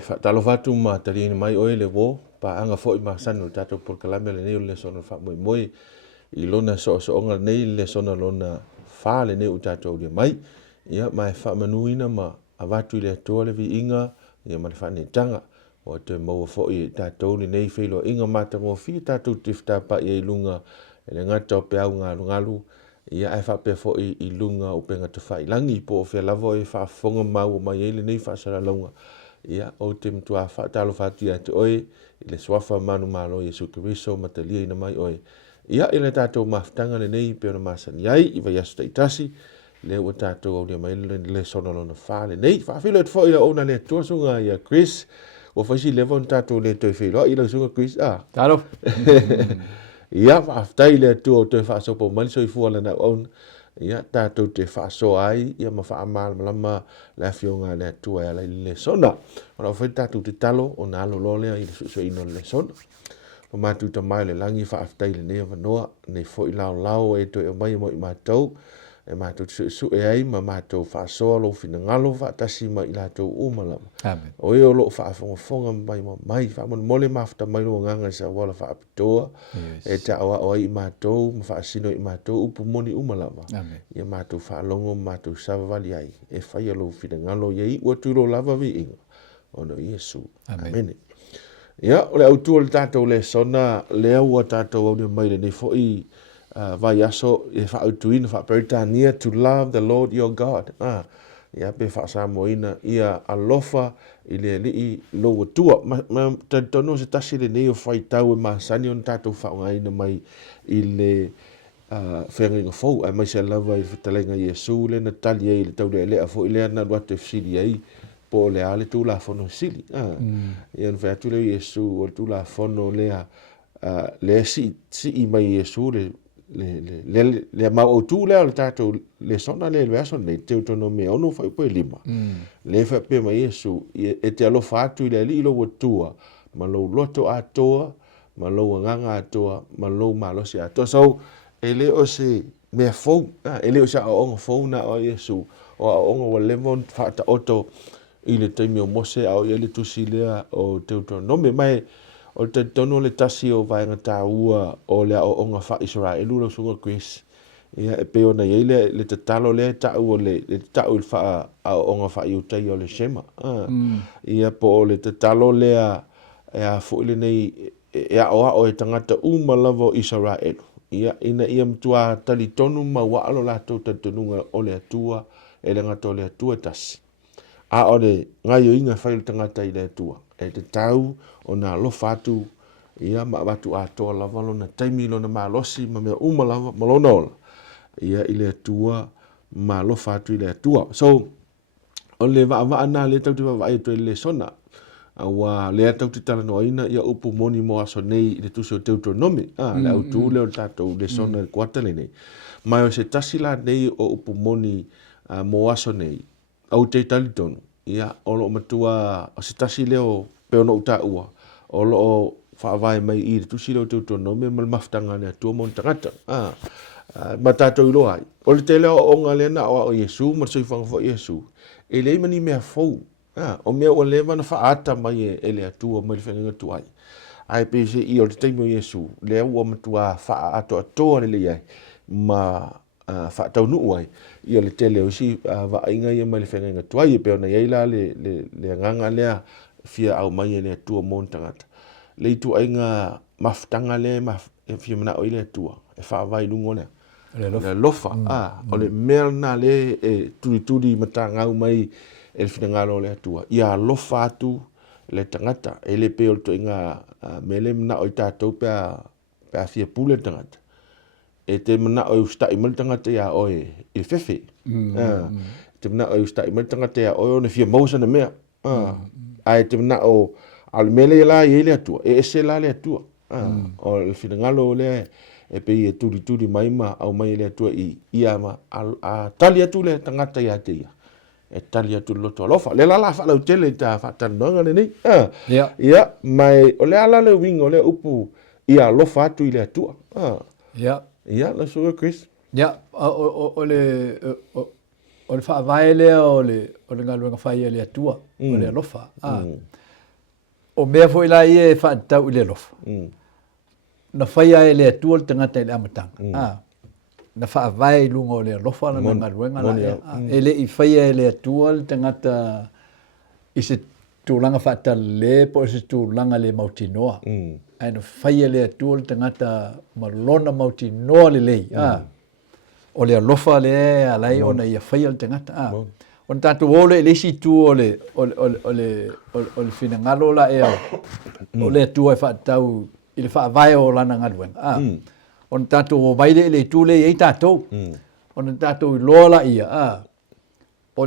fa talo fatu ma tali ni mai oile wo pa anga fo i masano tato por kalame le nei le sono fa moi i lona so onga nei le sono lona fa le nei utato le mai ia mai fa manuina ma avatu le tole vi inga ia ma fa ni tanga o te mo fo i tato ni nei felo inga mata mo fi tato tifta pa i lunga le ngata o pe au ngalu ia ai fa pe fo i lunga o pe ngata fa i langi po fe lavo i fa fonga mau mai le nei fa sala longa ia o te mtua fa talo fatia te oi le swafa manu malo Yesu Kristo matalia ina mai oi ia ile tato maftanga le nei pe ona masani ai i va yasta itasi le o tato o le mai le sono lona fa le nei fa filo fo ia ona le tosunga ia Chris o fa si levon tato le to filo ila sunga Chris Talo. ia fa aftai le to fa so po mal so i fu ala na on ia tato te fa so ai ia ma fa amal malama la fionga le tu ai le sona ona fa tato te talo ona lo lole i so ino le sona o matu ta mai le langi fa aftai le ne noa ne fo i lao e to e mai mo i matou e matu su e ai ma matu fa so lo fina ngalo fa tasi ma i lato umala Amen. o e lo fa fonga mai fa mo mole mafta mai lo nganga sa wala fa apitoa e ta o i matou ma fa sino i matou upu moni umala Amen. ia matu fa longo matu sa vali ai e fa ia lo fina ngalo ye o tu lo lava vi inga ono Yesu amen. Ia, o le autua le tātou le sona, le au a tātou au ni mai le nei fo i vai aso e wha autuina, wha Britania, to love the Lord your God. Ia pe wha Samoina, ia alofa i le li i lo tua. Ma tono se tasi le nei o whai tau e masani on tātou wha ngai na mai i le whenga fau. Ai mai se lava i whatalenga Yesu le na tali ai le tau le lea fo i le ana luate fsiri ai. Po le ale tu la fono sili ia fa tu le Yesu o tu la fono le le si i mai Yesu le ma o tu le tato le sona le verso le te to no me ono fa po lima le fa pe mai Yesu e te alo fa tu le li lo tua ma lo loto atoa ma lo nganga atoa ma lo malo si atoa so ele o se me fo ele o sa o fo na o Yesu o lemon fa ta oto i le taimi o mose au i le tusi lea o Deuteronomy mai o te tono le tasi o vaenga tā ua o le o onga wha Israelu lo sunga Chris ia e peo na iele le te talo le tau o le tau il wha a onga wha i utai o le shema ia po o le te talo lea e a fuile nei e a oa o e tangata umalavo Israelu ia ina ia mtua tali tonu ma wa alo la tau tatununga o le atua e le ngata o le atua tasi a ore ngai o inga whaile tangata i le tua. E te tau o nā lofa atu ia ma watu atoa lava lo na taimi lo na malosi ma mea uma lava malona ola. Ia i le tua ma lofa atu i le tua. So, o le waa nā le tau te waa to i le sona. Wa le tau te tala no ina ia upu moni mo aso nei i le tusi o Deuteronomy. Le au tu le o tātou le sona le kuata le nei. Mai o se tasila nei o upu moni mo aso nei. Au te tali tonu. Ia, o lo matua, o se tasi leo peo no uta ua. O lo whaavai mai i, tu si leo te uto no, me mal maftanga nea tua mon tangata. Ma tātou ilo ai. O le te leo o ngā lena o Yesu, ma soi whangafo Yesu. E le mani mea fau. O mea o lewa na whaata mai e le atua, mai le whenga tu ai. Ai pe se i o te teimo Yesu, leo o matua wha ato atoa le ai. Ma whaatau nuu ai. Ia le tele o si wa inga ia mai le whenga tuai e peo na iaila le nganga lea fia au mai le tua montangata. Le tu ainga maftanga le fia mana o ile tua. E wha vai lungo lea. Le lofa. O le mea na le turi mata ngau mai e le fina ngalo le tua. Ia lofa atu le tangata. E le peo to inga mele mana o i tātou pea fia pule tangata. E te mana o ustai mal tangata ia oe il fefe. Te mana o ustai mal tangata ia oe o ne fia mausa na mea. Ai te mana o al mele la i ele atua. E ese la le atua. O le fina ngalo le e pe i e turi mai ma au mai le atua i ia ma a tali atu le tangata ia te ia. E tali atu loto alofa. Le la la fa lau tele ta fa tanonga le nei. Ia mai o le ala le wingo le upu ia alofa atu i le atua. Ia. Ia, la suga Chris. Ia, o o le whaavae lea o le ngaluenga whaia lea tua, o le alofa. O mea foi la ia e whaatau i le alofa. Na whaia e lea tua le tangata i le amatanga. Na whaavae lunga o le alofa na ngaluenga la ea. E le I whaia e lea tua le tangata I se tūlanga whaatala le po se tūlanga le mautinoa. Ai na whaia lea tua le tangata malona mautinoa le lei. O le alofa le alai ona ia whaia le tangata. O na tātou ole le si tu o le whinangalo la ea o le tua e whaatau I le whaavae o lana ngaluenga. O na tātou o maile le tu le ei tātou. O na tātou I loa la ia. O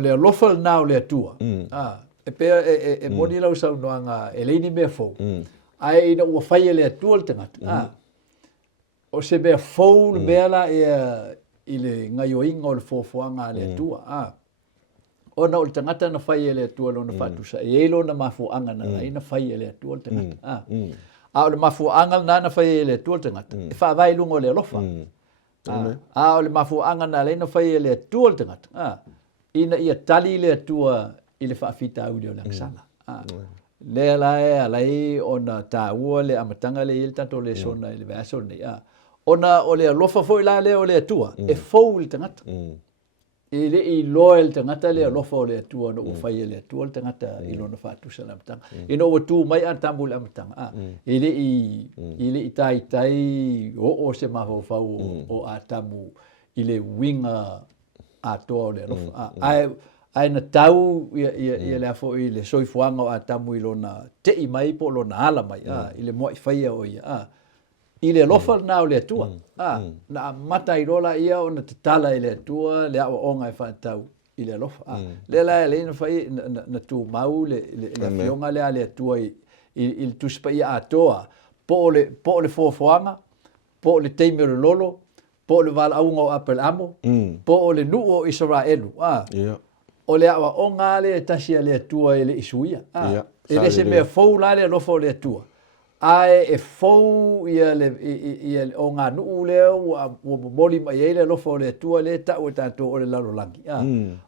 le alofa le nao le atua. E pea e moni lau sau noanga e leini mea fau. Ai ina ua whaia le atua le tangata. O se mea fau le mea la I le ngai o inga o le fofoanga le atua. Ona o le tangata na whaia le atua lo na whatusa. E eilo na mafuanga na lai na whaia le atua le tangata. O le mafuanga na whaia le atua le tangata. E whaavai lunga o le alofa. O le mafuanga na lai na whaia le atua le tangata. Ina ia tali le atua I le whaafita au le o le aksanga. Lea lai alai ona tāua le amatanga le il tato le sona I le vaso nei. Ona o le alofa foi la le o le atua. E fau le tangata. I le I loa le tangata le alofa o le atua no whaia le atua le tangata I lona whaatusa le amatanga. I no tu mai a tambu le amatanga. I le I tai o se mawhau o a tamu I le winga a toa o le alofa. Ai na tau ia le afo I le soifuanga o a tamu I lona te I mai po lona ala mai. I le moa I whaia o ia. I le alofa na o le atua. Na mata I rola ia o na tatala I le atua le awa onga I whaatau I le alofa. Le la le ina whai na tu mau le fionga le atua I le tuspa ia atoa. Po le fofoanga, po le teime le lolo, po le wala aunga o apel amo, po le nuo o Israelu. O le awa onga le tasia le atua I le isuia. E le se mea fau la le alofa o le atua. Ai e fau ia o ngā nuu leo ua moli mai e le alofa o le atua le tau e tātou o le lalolangi.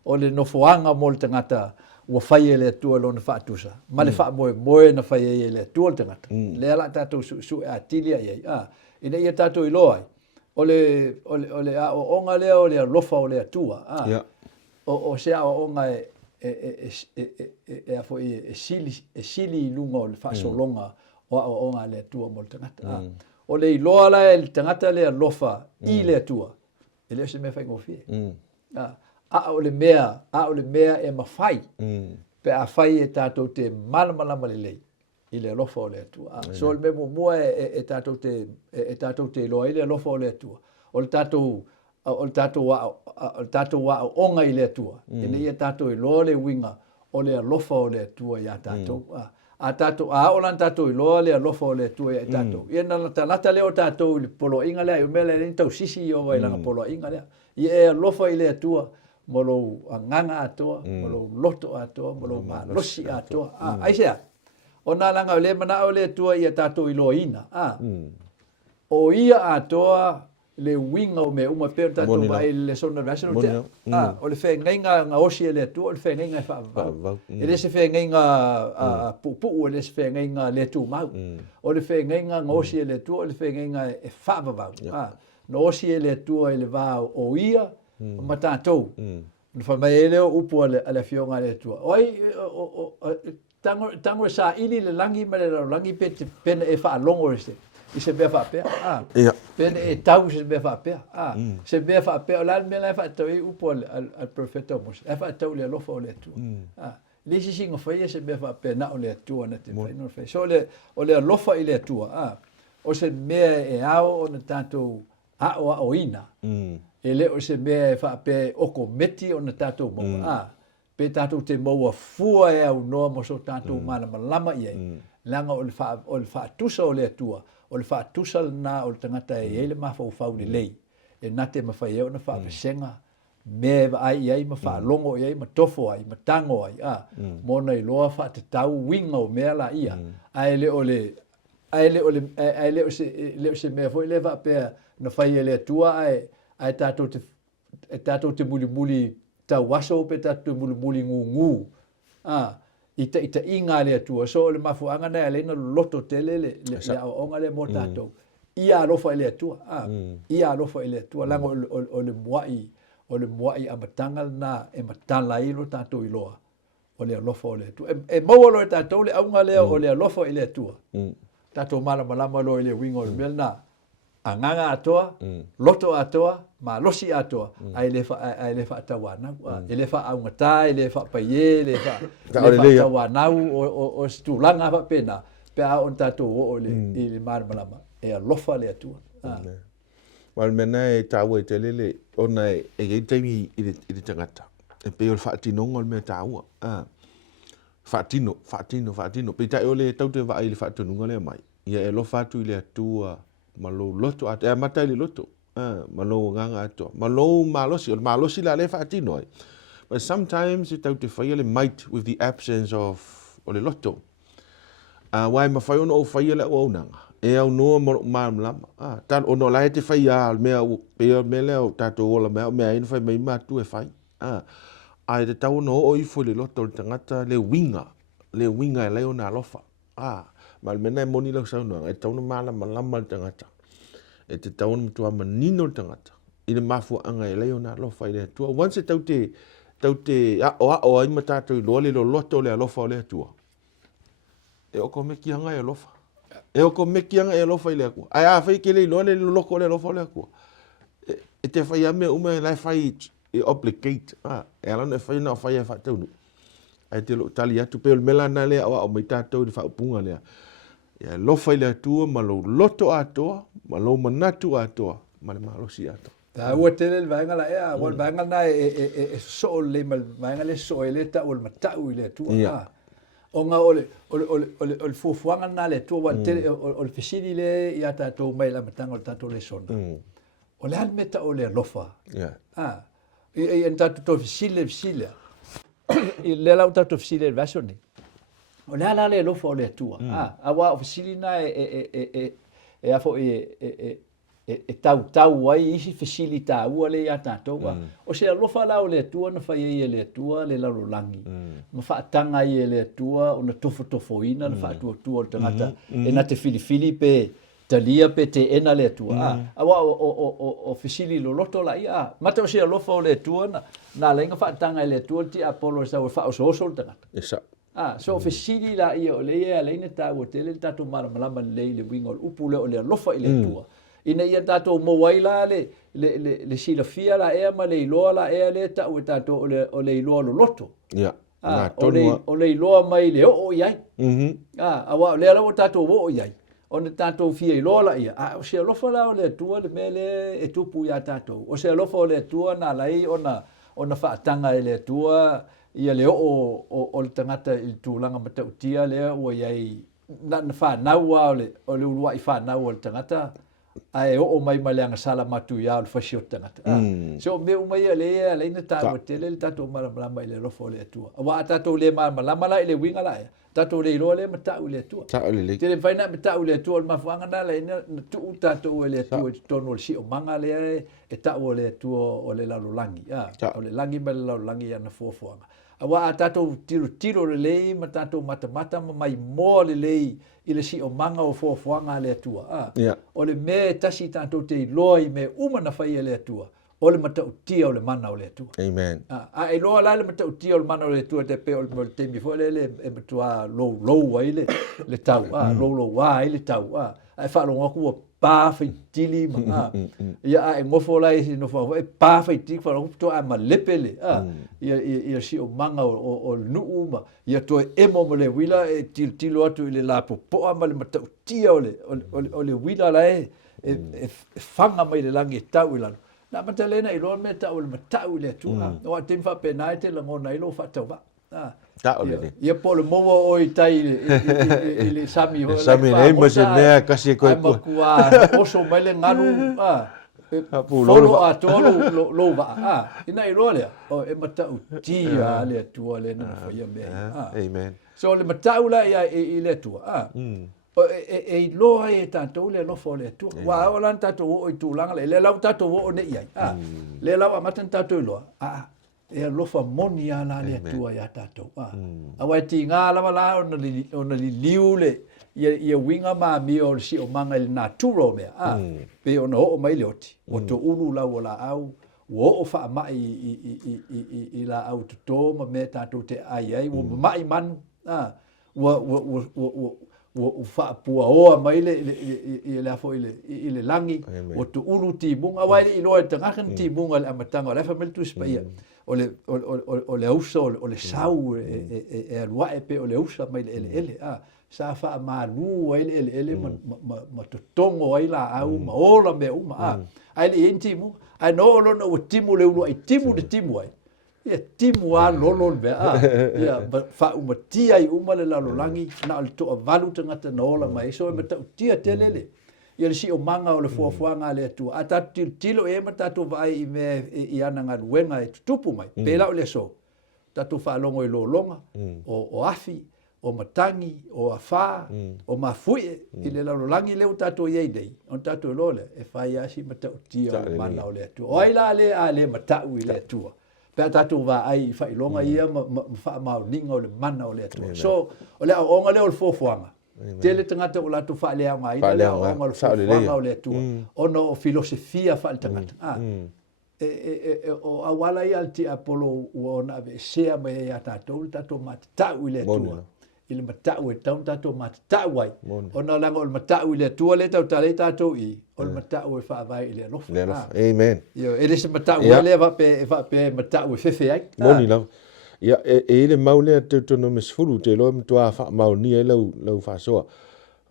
O le nofoanga mo le tangata ua whaia le atua lo na whaatusa. Ma le wha moe na whaia le atua le tangata. Le ala tātou su e atilia iei. Ina ia tātou I loa ai. O le a o onga leo o le alofa o le atua. O se a o onga a fo e sili lunga o le whaasolonga o onga le atua mo le tangata. O le iloa la le tangata le alofa I le atua. E leo se mea whai ngofie. O le mea e mawhai. Pe a whai e tātou te malamalama le lei. I le alofa o le atua. So le mea mua e tātou te iloa I le alofa o le atua. O le tātou wa o onga I le atua. E ne ia tātou iloa le winga o le alofa o le atua ia tātou. A tātou, o lan tātou I loa le alofa o le atua ia tātou. Ia na tanata leo tātou I polo inga lea, I mele ni tau sisi I o wailanga polo inga lea. Ia e alofa I le atua, molo nganga atoa, molo loto atoa, molo losi atoa. Aisea, o nā langa o le mana o le atua ia tātou I loa ina. O ia atoa le winga o me uma peo tātou mai le sona rational te. O le whē ngainga ngā osi e le atua, o le whē ngainga e whaavau. E le se whē ngainga pupu, o le se whē ngainga le tu mau. O le whē ngainga ngā osi e le atua, o le whē ngainga e whaavau. No osi e le atua e le vāo o ia, ma tātou. Nā whamai e leo upu a le whionga le atua. Oi, tango e sa ili le langi ma le langi pena e whaalongo reste. I se mea whaapea. Pene e tau se mea whaapea. Se mea whaapea. O la mea lai whaatau I upo al profeta o Moses. E whaatau le alofa o le atua. Lisi singa whaia se mea whaapea na o le atua na te whaino na whaia. So o le alofa I le atua. O se mea e ao o na tātou o ina. E le o se mea e whaapea oko meti o na tātou maua. Pe tātou te maua fua e au noa mo so tātou mana malama I ei. Langa o le whaatusa o le atua. O le whaatusa na o le tangata e le mawhau le lei. E nate mawhai eo na whaapesenga. Me ai ai ma whaalongo ai, ma tofo ai, ma tango ai. Mona I loa whaatetau winga o mea la ia. Ai le o se mea foi le whaapea na whai e le atua ai tātou te e tātou te muli tau waso pe tātou muli ngu. Ita inga le atua. So o le mafuanga nei alena loto tele le aonga le mo tātou. Ia alofa ele atua. Ia alofa ele atua. Langa o le muai amatanga na e matala ilo tātou iloa. O le alofa o le atua. E maualo e tātou le aunga lea o le alofa ele atua. Tātou malama lo ele wingo le melna. Anganga atoa, loto atoa, ma losi atoa, ai le fa tawana, ele fa aungata, ele fa paye, ele fa tawana o stulanga fa pena, pe a on tato o le il malama e a lofa le atua. Mal mena e tawa te lele ona e taimi i tangata. E pe o fa tino ngol me tawa. Fatino. Pe tai o le tau te va i le fa tino ngole mai. Ia e lofa tu le atua. Malo loto at mata li loto malo nganga ato malo malosi la le fatino. But sometimes it out to fail might with the absence of ole loto why ma fai ono fai la o nanga e au no mam tal ono la te fai al me pe me le o tato ola me ai fai mai ma tu e fai ai te tau no o i fo le loto le tangata le winga le ona lofa mal mena moni la sa no e tau no malama tangata e te tau no tua manino tangata i le mafu anga e leo na lofa i le tua once tau te o ai mata to lo le loto le lofa le tua e o ko me ki anga e lofa i le ku ai fa ke le lo le loko le lofa le ku e te fa ya me uma la fa e obligate e ala ne fa na fa ya fa tau ai te lo tali atu pe mela na le o me tato de fa punga le ya lofa ile atua malo loto atoa malo manatu atoa male malo si ato ta o tele vai ngala e o vai ngala e so le mal vai ngala so ele ta o mata u ile atua o nga ole fuanga na le tua tele o le fisili le ya ta to mai la matanga o tato le sona o le al meta o le lofa e enta to fisile i le la tato fisile vasoni o le ala le lofa o le atua. Awa ofisilina e afo e tau ai isi facilita ua le ia tātou. O se alofa la o le atua na whai e le atua le larolangi. Ma whaatanga i e le atua o na tofo-tofoina na whaatua-tua o le tangata. E na te filifili pe talia pe te ena le atua. Awa o facili lo loto la ia. Mata o se alofa o le atua na lenga whaatanga i le atua ti apolo sa o whaososo o le tangata. Esa. So fesili la ia o le ia leina tau o tele tatu malama le wingo upu le o le lofa i le tua. Ina ia tatu mo waila le silafia la ea ma le iloa la ea le tau tatu o le iloa lo loto. Ia. O le iloa mai le o iai. Awa le ala o tatu o iai. O ne tatu fia iloa la ia. O se lofa la o le tua le mele e tupu ia tatu. O se lofa o le tua na lai ona whaatanga i le tua ia le o le tangata i tūlanga matautia lea ua iai na whanau o le ulua i whanau o le tangata ai o mai maleanga sala matu ia o le whasi o tangata. So me umai a lea leina tāua tele le tātou malamalama i le rofo o le atua. Awa a tātou le malamalama la i le winga la ea. Tātou le iloa le matau i le atua. Te le whaina matau i le atua o le mafuanga na leina na tuu tātou i le atua i tono le si o manga lea e tau o le atua o le larolangi. O le langi me le larolangi ia na fuafuanga. Awa a tātou tiro le lei ma tātou mata mai mō le lei i le si o manga o fuafuanga le atua. O le me tasi tātou te iloa i me umana whai le atua. O le matau tia o le mana o le atua. Amen. E loa la le matau tia o le mana o le atua te pe o le temi fo le e matua lou ai le tau. Lou ai le tau. E whaalonga kua pāwhai tili ma. Ia e ngofo lai si no whaalonga e pāwhai tili whaalonga to a ma lepele. Ia si o manga o nuu ma. Ia to e emo ma le wila e tilo atu i le lapo poa ma le matau tia o le wila lai e whanga mai le langi e tau i lano. Na matalena i lon me tau le matau le atua. O a tem whapenai te langona i lo whatau wa. Ia po le moa o i tai i le sami ho. Sami nei ma se nea kasi koe koe. Ai makua oso mai le ngaru. Folo a tolo lo wa. Ina i lo lea. O e matau tia le atua le na whaia mea. Amen. So le matau la i le atua. e loa e tātou le lofo le tua. Wa o lan tātou o i tūlanga le lau tātou o ne iai. Le lau a matan tātou loa. E lofa moni a la le tua ia tātou. A wai ti ngā lama la ona li liu le ia winga ma mi o si o manga le nā tūro mea. Pe ona o mai le oti. O to ulu lau o la au. O fa mai i la au to ma me tātou te ai ai. O mai man. O fa pua o mai le afo ile langi o tu ulu ti bunga wai i loa tanga kan ti bunga le amatanga le famel tu spaia o le usa o le sau e alwa e pe o le usa mai ele sa fa ma lu ele ma to tongo ai la au ma ola me uma ai le inti mu ai no lo no timu le ulu ai timu de timu ai ia timu a lolon be ia fa uma tia i uma le lalolangi na le to valu tangata na ola mai so me tau tia telele ia le si o manga o le fuafuanga le atu a tatu tilo e ma tatu vai i me i ana ngā ruenga e tutupu mai pela o le so tatu whaalongo i lolonga o afi o matangi o afa o mafui i le lalolangi leo tatu iei dei on tatu lole e whai asi ma tau tia o mana o le atu o ai la le a le matau i le atua pe tatu va ai fa ilonga ia fa ma ninga o le mana o le atu so o le onga le o fuafuanga tele tangata o la tu fa le anga i le onga o fuafuanga o le atu ono filosofia fa le tangata o awala ia ti apolo ona ve sea me ia tatu matau i le atu il matau e tau tatu matau ai ona langa o matau i le atu le tau tale tatu i o matau e fa vai i le lofa amen io ele se matau le va pe matau e fefe ai moni la ia ele maule te no mesfulu te lo to a fa mau ni lo fa so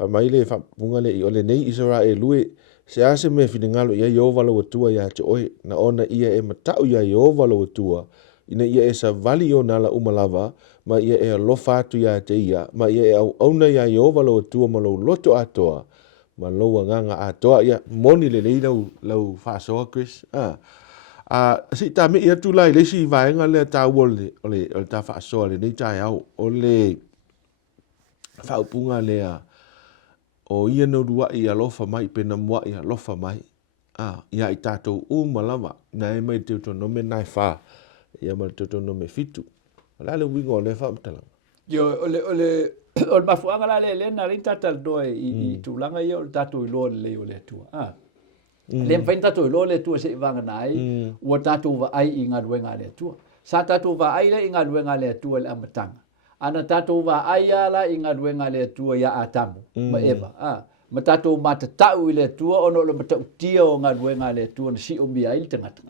mai le fa bunga le o le nei Israel lui se ase me finingalo ia Jehova lo tua ia te oi na ona ia e matau ia Jehova lo tua ina ia e sa vali o nala umalava ma ia e lofa atu ia te ia ma ia e au auna ia Jehova lo tua ma lo loto atoa ma lo nganga atoa ia moni le lau fa so Chris si ta me ia tu lai le si vaenga le ta wole ole ta fa so le nei tai au ole fa upunga le o ia no dua ia lofa mai pe na mua ia lofa mai ia i tatou malama na e mai te no me nai fa ia ma te no me fitu la le wingo le fa mtala yo ole mafuanga la le na rin tatal do i tulanga ia o tatou i lo le o le tua le mfain tatou i lo le tua se vanga nai o tatou va ai i ngā ruenga le tua sa tatou va ai le i ngā ruenga le tua le amatanga ana tatou va ai ala i ngā ruenga le tua ia atamu ma eva ma tatou matatau i le tua ono le matau tia o ngā ruenga le tua na si o mia i le tangata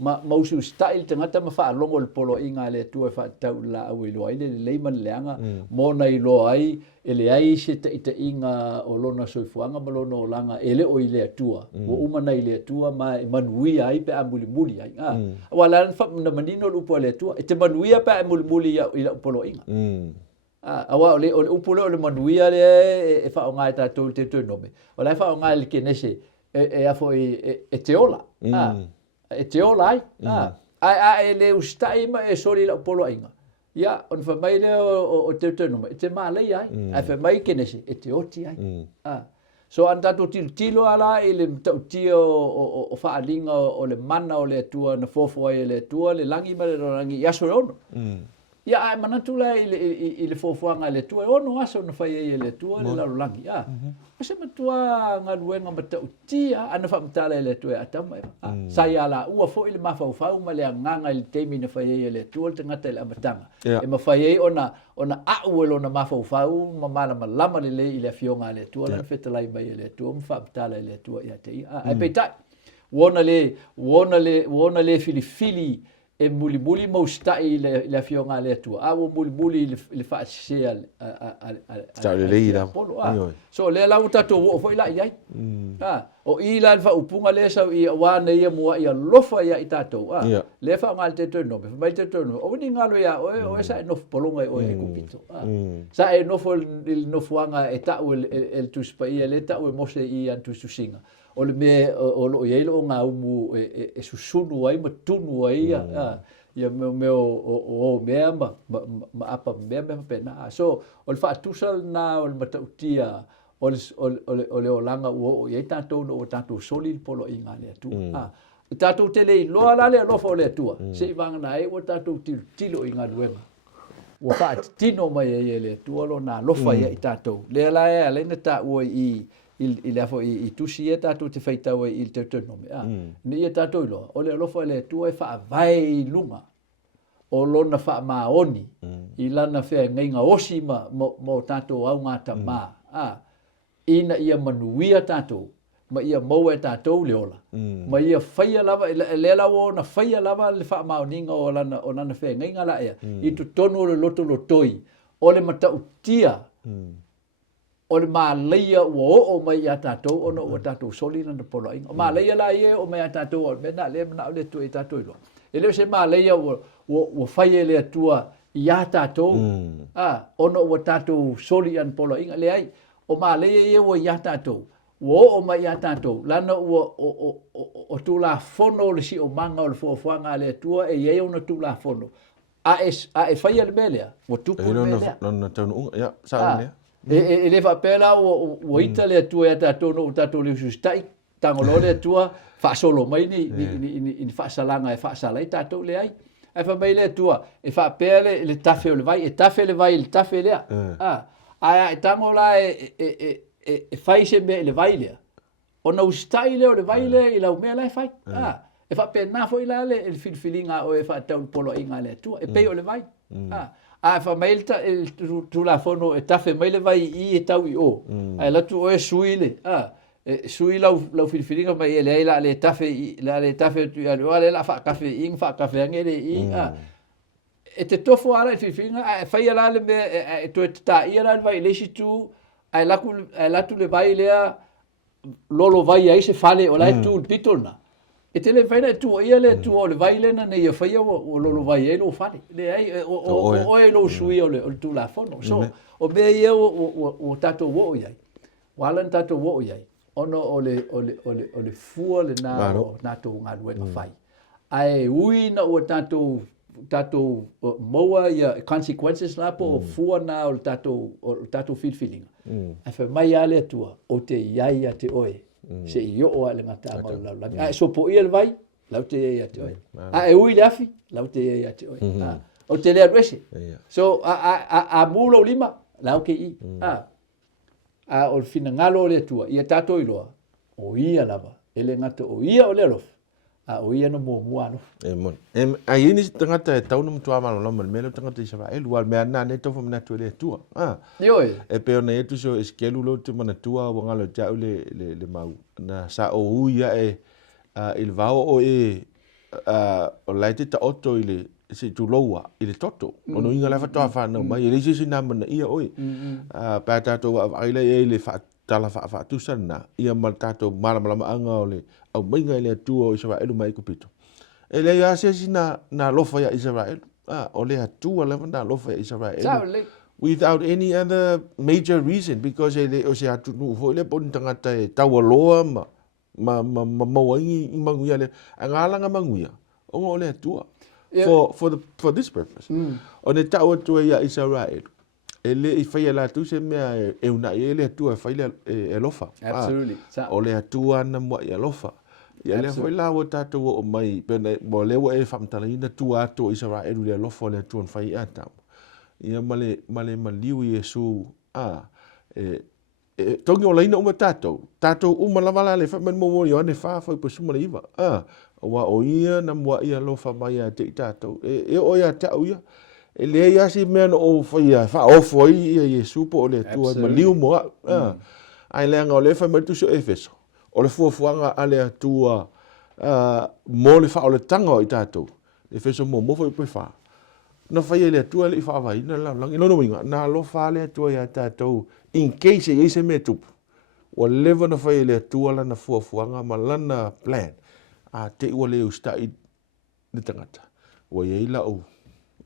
ma usu sta i le tangata ma wha longo le polo i ngā le tua wha tau la au i loa i le leiman leanga mona i loa ai e le ai se ta ita inga o lona soifuanga ma lona o langa ele o i le tua o umana i le tua ma manui ai pe a muli ai wala na manino lupo le tua e te manui pe a muli i la polo inga awa ole upule ole manuia le e fa nga ta to te nome ola fa nga le kenese e afo e teola e teola ai le ustai ma e sori la polo inga ya on fa mai le o te nome te ma le ai ai fa mai kenese e te oti ai so anda to tilo ala ele tio o fa linga o le mana o le tua na fofo le tua le langi ma le langi ya so ono ia ai manatula i le fofuanga le tua ono aso na fai le tua le lalangi ase matua nga luenga mata utia ana fa mtala le tua atama sai ala ua fo ile mafau ma le nganga le temi na fai le tua te ngata le amatanga e ma fai ona auelo na mafau ma mala malama le ile fionga le tua la fetalai mai le tua mfa mtala le tua ia te ai peta wona le fili e muli mo stai le fionga le tua a muli le fa sea so le la uta to fo ila ia o ila fa upunga le sa i wa ne ia mo ia lofa ia itato le fa ngal te no mai te no o ni ngalo ia o sa no polonga o e kupito sa e no fo no fuanga e ta el tu spai le ta o mo se i an tu susinga o le me o lo yelo nga umu e susunu ai matunu ai ia me o me ma apa me pena so o le fa tusal na o le matautia o le olanga ua ia tātou no o tātou soli polo i ngā le atua. Tātou te lei loa la le alofa o le atua. Se i vangana e o tātou tilo i ngā luenga. Ua wha tino mai e le atua lo nā lofa ia i tātou. Le ala e alaina tā ua i le afo i tusi e tātou te whaitau e i te tūnome. Ni ia tātou i loa. O le alofa le atua e wha vai i lunga. O lona wha maoni. I lana whea ngainga osi mo tātou au ngāta mā. Ina ia manuia tātou. Ma ia mau e tātou le ola. Ma ia whaia lava, le lawa o na whaia lava le wha maoninga o lana whea ngainga la ea. I tu tonu o le loto lotoi. O le matau tia. O le maa leia ua o mai a tātou ono o tātou soli na polo inga. O maa leia la ie o mai a tātou o mena le mena o le tu e tātou ilo. E leo se maa leia ua whaia le atua i a tātou. Ono o tātou soli an polo inga le ai. O maa leia ie ua i a tātou. O mai a tātou, lana o tūla whono le si o manga o le fuafuanga le atua e iei o na tūla whono. A e whaia le melea, o tupu le melea. Nona taunu unga, ia, saa lea. E le whapela o ita le atua e tātou no o tātou le usustai, tangolo le atua, whaasolo mai ni whaasalanga e whaasalai tātou le ai. E whamai le atua, e whapela le tafe o le vai, e tafe le vai, le tafe lea. A e tangola e fai se me le vailea. O na ustai leo le vailea i lau mea lai fai. E fa pe na fo ila le filfilinga o e fa tau polo inga le tua. E peo le vai. A fa mailta tu la fono e tafe mai le vai i e tau i o. A la tu o e suile. Sui lau filfilinga mai e le tafe tu ya le la fa kafe ing fa kafe angere ing. E te tofo ala i filfilinga e fai ala le me e to e ta i ala le vai le si tu ai latu le vai lea lolo vai ai se fale o lai tu pitona. E te le faina tu ia le tu o le vai lena ne ia faia o lolo vai ai lo fale. Le ai o e lo sui o le tu la fono. So o be ia o tato wo iai. Walan tato wo iai. Ono o le fua le na o nato ngā luenga fai. Ai uina o tato moa ia consequences la po fua na o tato filfilinga. Ai fa mai ale atua o te iai a te oe. Se i o ale ngata ma la. Ai so po ia le vai, lau te iai a te oe. Ai ui le afi, lau te iai a te oe. O te lea rese. So a mulo lima, lau ke i. O fina ngalo le atua, ia tato iloa. O ia lava, ele ngata o ia o le alof. O ia no mua no. Mon. Ai ini tangata e tau no tua malo lo melo tangata i sava. E luar me ana ne tofa mena tu le tua. Yo. E pe ona etu so eskelu lo te mana tua o ngalo jau le mau. Na sa o uia il vao o o laite ta oto ile se tu loa ile toto. Ono inga lava toa fa no mai ile si na mana ia oi. Pa tato wa ile ile fa tala fa tu sana ia mal tato malama anga ole au mainga ile tua o Israel mai ku pito. Ele ia se na lofa ya Israel. Ole tua leva na lofa ya Israel. Without any other major reason because ele o se atu no fo le pon tangata e tawaloa ma mawangi manguia le angalanga manguia. O ole tua. For this purpose. One tawa tua ya Israel. Ele I fai la tu se mea e una ele tua fai e lofa. Absolutely. Ole atua na mo e lofa. Ia le foi la o tatou o mai pena mo le o e famtalina tua to Israel le lofa le tu fai ata. Ia male maliu Yesu tongi o laina uma tatou uma lava le fa mo yo ne fa foi po suma iva. Wa o ia na mo ia lofa mai a te tatou. E o ia ta ia ele ia si men o foi fa o foi Yesu po le tua maliu mo ai le nga le fa me tu so Efeso o le fuafuanga ale atua mo le fa o le tanga o i tatou Efeso mo foi pe fa na fai le atua le fa vai na lang no winga na lo fa le atua ya tatou in case ye se me tu o leva na fai le atua la na fuafuanga malana plan a te o le usta i de tangata o ye la o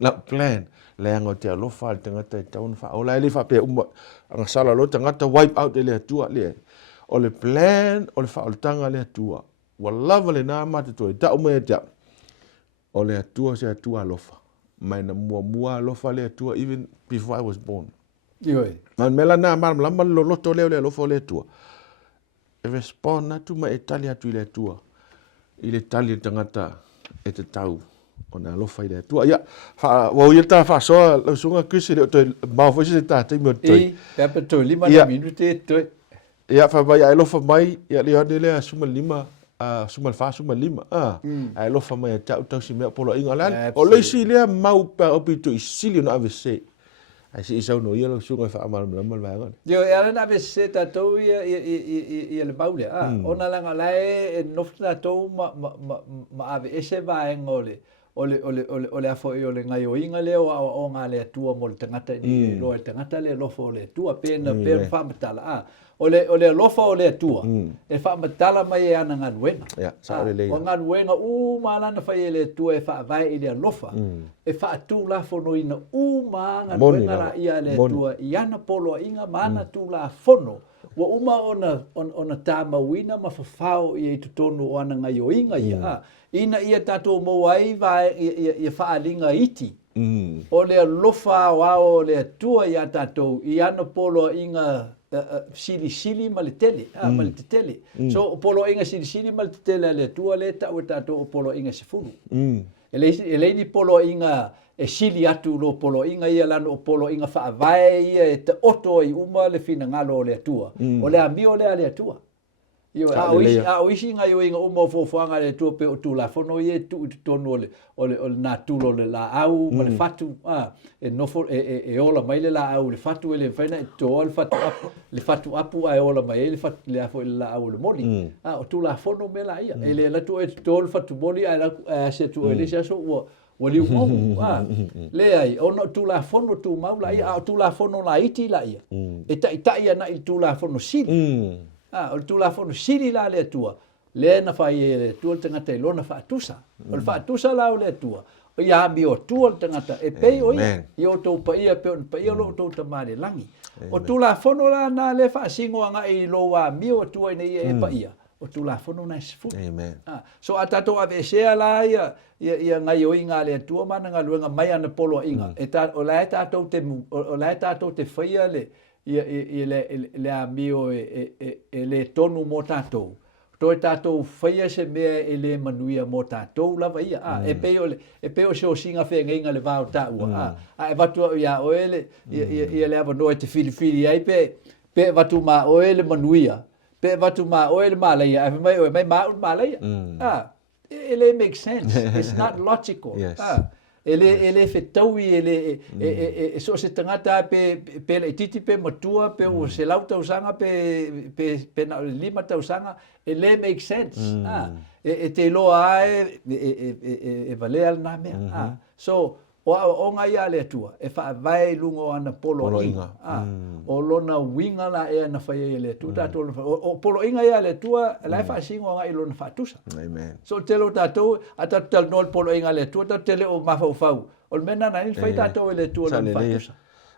la plan le ngo te lo fa tangata e taun fa o la le fa pe anga sala lo tangata wipe out le atua le o le plan o le fa o tanga le atua wa lava le na mate to ta o me ta o le atua se atua lofa mai na mua lofa le atua even before I was born Ioi. Man mela na lama lo loto le lo fo le tua. E respond tu ma etali atu le tua. I le tali tangata e te tau ona lo fai le tua. Ya fa wo yeta fa so lo sunga kisi le to ma fo se ta te mo to. E pe to 5 minute to. Ya fa ba ya lo fa mai ya le le suma 5 suma fa suma 5 ai lo fa mai ta to si me polo inga lan o le si le mau pa o pito i sili no avese. Ai si isa no yelo sunga fa amal mal va ngon. Yo era na vese ta to ia le baule ona langa lai no fta to ma ave ese va ngole ole afo i ole ngai o inga leo o nga le tua mo le tangata ni lo le tangata le lofo le tua pena per fa matala ole lofo ole tua e fa matala mai ana nga wena ya sa le le o nga wena mala na fa le tua e fa vai i le lofa e fa tu la fono ina nga wena la ia le tua iana polo inga mana tu la fono wa ona tama wina ma fafao i tu tonu ana nga yo inga ia ina ia tato mo ai vai ia fa alinga iti o le lofa wa le tua ia tato iana polo inga sili ma le tele ma le tele so polo inga sili ma le tele le tua le tato polo inga sifulu ele ni polo inga e sili atu lo polo inga ia lano polo inga fa vai ia te oto i uma le fina ngalo le tua o le amio le tua io a isi nga yo inga uma fofoanga le tua pe o tu la fono ie tu tonu ole na tu le la au ma le fatu e no fo e ola mai le la au le fatu ele faina to le fatu apu ai ola mai le fatu le afo la au le moli o tu la fono me la ia ele la tu e to le fatu moli ai la se tu ele se so wali mo le ai ono tu la fono tu maula ia tu la fono la iti la ia e ta ia na il tu la fono sili o tu la fono sili la le tua le na fai le tua tangata lo na fa tusa o fa tusa la le tua o ia bi o tua tangata e pe o ia to pa ia lo to tamale langi o tu la fono la na le fa singo anga i lo wa mi o tua nei e pa ia o tu la fono na sifu amen so atato ave sea la ia ngai o inga le tua mana nga luenga mai ana polo inga e ta o la ta to te faia le le amio e le tonu mo tatou to tatou faia se mea e le manuia mo tatou lava ia e pe o se o singa fe ngenga le vau ta ua e vatu ia o ele ia le ava no te fili ai pe vatu ma o ele manuia pe vatu ma o ele malaya e mai malaya ele make sense it's not logical ele fetaui ele so se tangata pe le titi pe matua pe o se lauta usanga pe na lima ta usanga ele make sense te lo ai e vale al na me so o nga ia le tua e fa vai lungo ana polo inga o lona winga la e na fa le tu tato o polo inga ia le tua la fa singo nga i lona fa tusa amen so telo tato ata tel no polo inga le tua tele o ma fa o mena na ni fa tato le tua lona fa tusa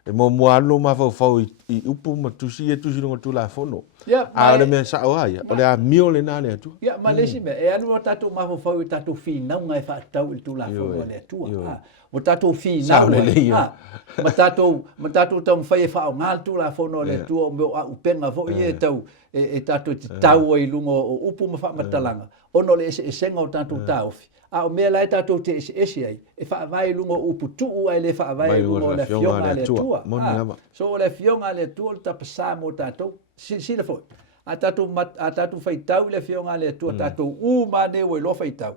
e mo alo ma fa i upu ma tusi e tusi no tu la fono le me sa o ai o le mio le na le tu ma le si me e anu tato ma fa tato fi na nga fa tau tu la fono le tua o tato fi na ma tato tam fai fa o ngal tu la fono le tu o penga fo ye tau e tato tau ai lungo o upu ma fa matalanga ono le se senga o tato tau o me la tato te ese ai e fa vai lungo upu tu ai le fa vai lungo le fionga le tua so le fionga le tua ta pasa mo tato si le fo a tato fai tau le fionga le tua tato ma ne o lo fai tau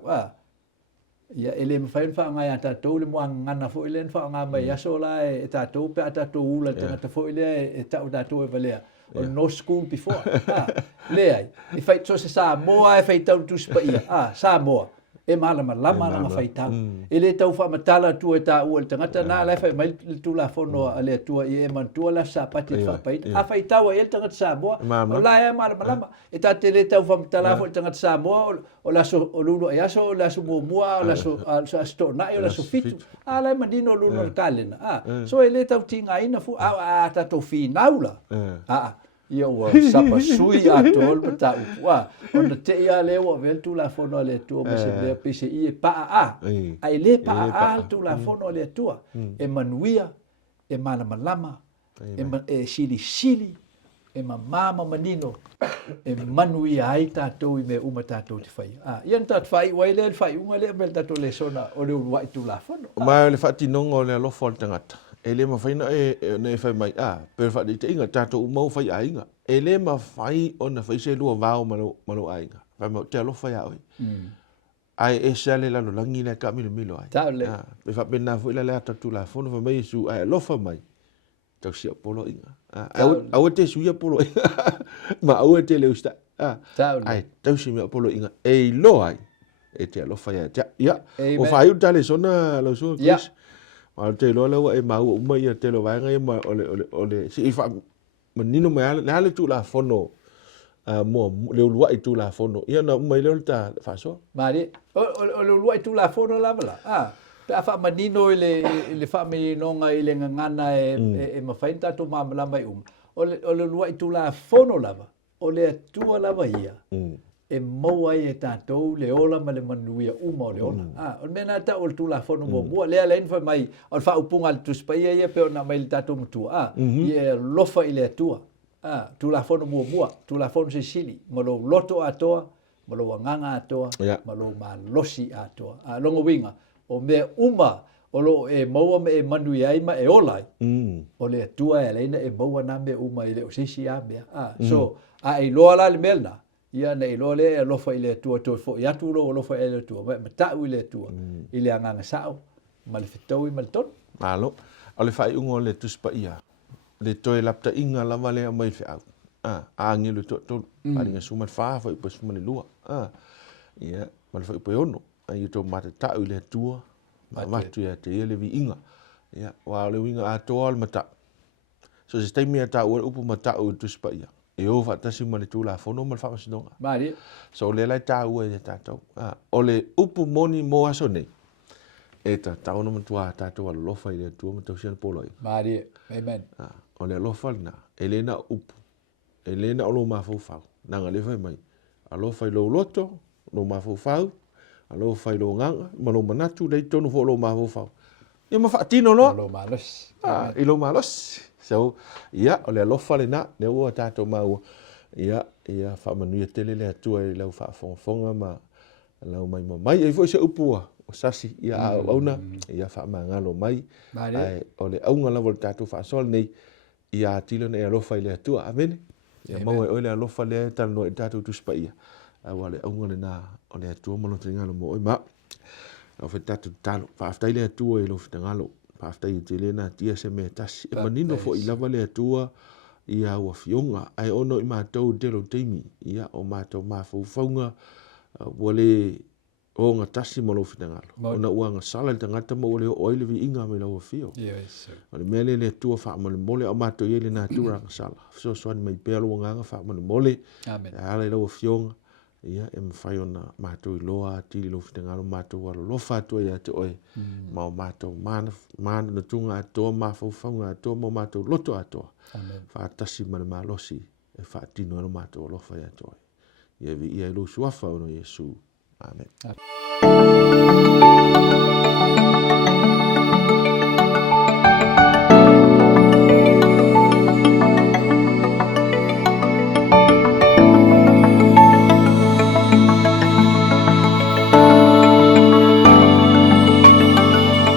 ia ele me fai fa ngai ata to le mo ngana fo ile fa nga mai aso la e ta to pe ata to ula ta fo ile e ta to e valea o no school before le ai e fai so se sa mo ai fai tau tu spa ia sa mo e malama na fai tau ele tau fa matala tu e ta u tanga na la fai mai tu la fono ale tu e man tu la sa pati fa pai a fai tau e tanga sa mo la e malama e ta tele tau fa matala fo tanga sa mo o la so o lulo e aso la so mo o la so sto na o la so fitu ala mandino lulo kalena so ele tau tinga ina fu a ta to fi naula ia ua sapa sui atol mata ua ona te ia le ua ventu la fono le tua ma se le pise i pa ai le pa tu la fono le tua e manuia e malama e sili, e mama manino, e manu ia ai tātou i me uma tātou te whai. Ian tātou whai, wai lea whai, unga lea mele tātou le sona o leo wai tu la whano. Mai le whati nongo le alofa o le tangata. E le ma whaina ne whai mai, pero whati te inga tātou umau whai a inga. E le ma whai o na whai se lua vāo malo a inga. Whai mau te alofa ia oi. Ai e se ale lalo langi le ka milo ai. Tāu le. Pe wha pena fu ila lea tatu la whono wha mai su ai alofa mai. Tau sia polo inga. Au te suia polo inga. Ma au te leo sta. Tāu le. Ai tau si mea polo inga. E lo ai. E te alofa ia. Ia. O whai utale sona lau sua Chris. Ma te lo lau e mau uma ia te lo vaenga ia ma ole. Si i wha manino mai ale. Le ale tu la whono. Mo leo lua i tu la whono. Ia na uma i leo ta whaso. Mari, o leo lua i tu la whono la wala. Pe a wha manino i le wha nonga i le ngangana e mawhain tātou māmalama i O le lua i tu la whono lava. O le atua lava ia. E maua i e tātou le ola ma le manuia uma o le ola. O mena ta o le tu la whono mo mua. Lea lein whai mai. O le wha upunga le tuspaia ia pe o na mai le tātou mutua. I e lofa i le atua. Tu la whono mua. Tu la whono se sili. Ma lo loto atoa. Ma lo wanganga atoa. Ma lo ma losi atoa. Longo winga. O mea uma. O lo e maua me e manui ai ma e olai. O le atua e leina e maua na me uma i le o sisi a mea. So, e loa la le melna. Ia na e loa le e lofa i le atua toi fo. Ia tu lo lofa i le atua. Ma tau i le atua. I le anganga sao. Ma le fitau i ma le ton. Malo. O le whai ungo le tuspa ia. Le toi lapta inga lava le mai fe au. Angi le to. Paringa suman wha fa i pa suman le lua. Ia. Ma le whai pa ono. Ai to mata tau i le atua. Ma matu ia te ele vi inga. Ia, wa le winga a toa le mata. So se taimi a tau upu mata u tuspa ia. E o fa tasi ma le tula fono ma le fa masidonga. Mari. So le lai tau e tātou. O le upu moni mo aso nei. E ta tau no matua tātou alo lofa i le atua ma tau siana polo i. Mari. Amen. O le lofa na. E le na upu. E le na olo mafau fau. Nanga le fai mai. Alofa i lo loto. Lo mafau fau. Alo fai lo nganga, ma lo manatu dei tonu fo lo mafau fau. Ia ma whaatino lo. Lo malos. I lo malos. So, ia, o le alofa le na, le ua tātou mau. Ia, whaamanuia tele le atua i lau whaafonga ma lau mai mai. E fo se upua, o sasi, ia auna, ia whaamangalo mai. O le aunga lawa le tātou whaasol nei, ia atilo ne alofa i le atua, amene. Ia maua e le alofa le tano e tātou tuspa ia. Wale aunga le na o le atua malo te ngalo mo oi ma o fe tatu talo fa aftai le atua i lo fe ngalo fa aftai te le na tia se me tasi e manino fo i lava le atua i a ua fionga ai ono i mātou delo teimi ia o mātou mawhauwhaunga wale o ngā tasi malo fe ngalo o na ua ngā sala le tangata mo ole o oile vi inga me lau a fio o le mele le atua wha mole mole o mātou i le na atua ngā sala so soani mai pēlo nganga wha mole mole ale lau a fionga ia e mwhai ona mātou i loa tili lo whitangalo mātou wala lofa atua ia te oe mao mātou mana na tunga atoa mawhauwhaunga atoa mo mātou loto atoa whaatasi mana malosi e whaatino alo mātou lofa ia te oe ia vi ia ilo suafa ono Yesu Amen